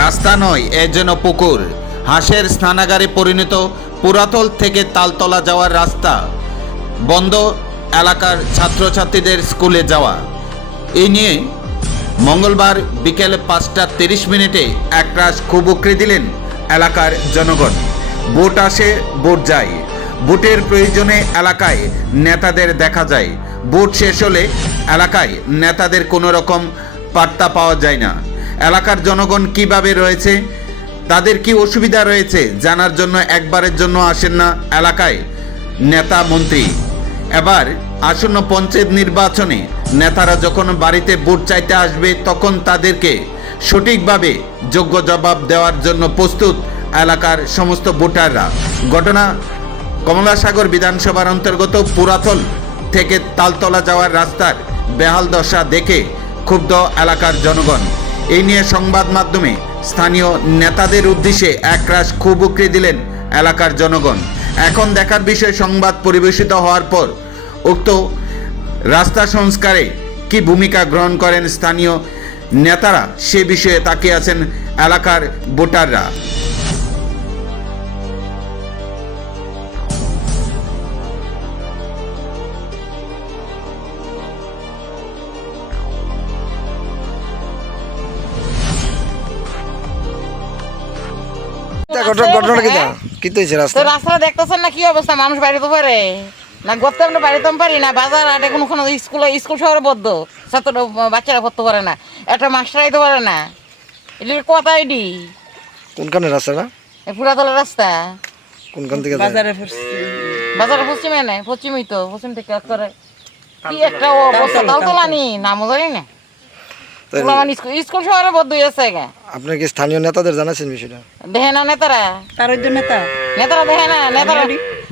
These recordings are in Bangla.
রাস্তা নয়, এ যেন পুকুর। হাঁসের স্নানাগারে পরিণত পুরাতল থেকে তালতলা যাওয়ার রাস্তা। বন্ধ এলাকার ছাত্রছাত্রীদের স্কুলে যাওয়া। এই নিয়ে মঙ্গলবার বিকেল পাঁচটা তিরিশ মিনিটে একরাশ খুব উকড়ে দিলেন এলাকার জনগণ। ভোট আসে, ভোট যায়। ভোটের প্রয়োজনে এলাকায় নেতাদের দেখা যায়। ভোট শেষ হলে এলাকায় নেতাদের কোনো রকম পাত্তা পাওয়া যায় না। এলাকার জনগণ কীভাবে রয়েছে, তাদের কি অসুবিধা রয়েছে জানার জন্য একবারের জন্য আসেন না এলাকায় নেতা মন্ত্রী। এবার আসন্ন পঞ্চায়েত নির্বাচনে নেতারা যখন বাড়িতে ভোট চাইতে আসবে, তখন তাদেরকে সঠিকভাবে যোগ্য জবাব দেওয়ার জন্য প্রস্তুত এলাকার সমস্ত ভোটাররা। ঘটনা কমলাসাগর বিধানসভার অন্তর্গত পুরাতল থেকে তালতলা যাওয়ার রাস্তার বেহাল দশা দেখে ক্ষুব্ধ এলাকার জনগণ। এই নিয়ে সংবাদ মাধ্যমে স্থানীয় নেতাদের উদ্দেশ্যে একরাশ খুব উকড়ে দিলেন এলাকার জনগণ। এখন দেখার বিষয়, সংবাদ পরিবেশিত হওয়ার পর উক্ত রাস্তা সংস্কারে কি ভূমিকা গ্রহণ করেন স্থানীয় নেতারা সে বিষয়ে তাকিয়ে আছেন এলাকার ভোটাররা। ঘটনাটা কি কি তো হয়েছে রাস্তা? রাস্তা দেখতেছেন না কি অবস্থা? মানুষ বাড়িতে পারে। না গড়তে আমরা বাড়িতে পারি না বাজার আটে কোনো কোনো স্কুল স্কুল শহরে বদ্ধ। ছাত্র বাচ্চারা পড়তে পারে না। একটা পারে না। কথা আইডি? কোনখানে রাস্তাটা পুরাতলের রাস্তা। কোনখান থেকে? বাজারে পশ্চিমে। নেই পশ্চিমই তো পশ্চিম থেকে করে কি একটা অবস্থা? তাও তোলানি নামও জানি না। স্কুল স্কুল শহরে বদ্ধ হয়েছে আপনার কি স্থানীয় নেতাদের জানাচ্ছেন বিষয়টা? দেখে না নেতারা। তার ওই জন্য তা নেতারা দেখে না নেতারা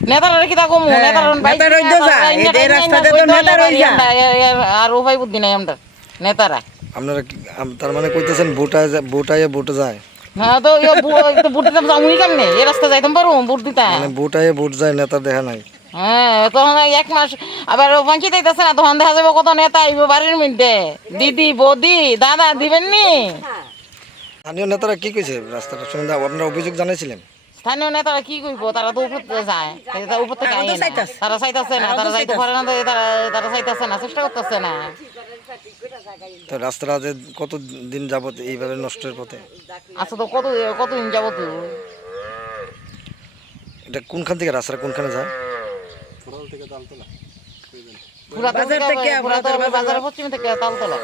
নেতারা কি তা নেতারা নেতারা ওই তো যায়, এই- এই রাস্তাতে তো নেতারা ওই আর উপায় বুদ্ধি নাই আমরা নেতারা। আপনারা তার মানে কইতেছেন ভোটায় ভোটায় ভোটে যায়। হ্যাঁ তো বুট দিতাম যামুনি কেমনে? এই রাস্তা যাইতাম পারো বুট দিতাম। মানে ভোটায় ভোট যায় নেতা দেখা নাই। হ্যাঁ তখন এক মাস আবার না তখন দেখা যাবে কত নেতা আইব বাড়ির মধ্যে। দিদি বৌদি দাদা দিবেন নি স্থানীয় নেতারা কি কইছে রাস্তাটা আপনারা অভিযোগ জানাইছিলেন? স্থানীয় নেতারা কি কইব? তারা তো উপর যায়। তারা উপর থেকে আইয়ে তারা চাইতেছে না তারা যাইতে পারে না তারা তারা চাইতেছে না চেষ্টা করতেছে না। তো রাস্তাটা যে কত দিন যাবত এইভাবে নষ্টের পথে? আচ্ছা তো কত কতদিন যাব তুই এটা কোনখান থেকে রাস্তাটা কোনখানে যায়? পুরাতন থেকে পুরাতন বাজার। পশ্চিম থেকে তালতলা।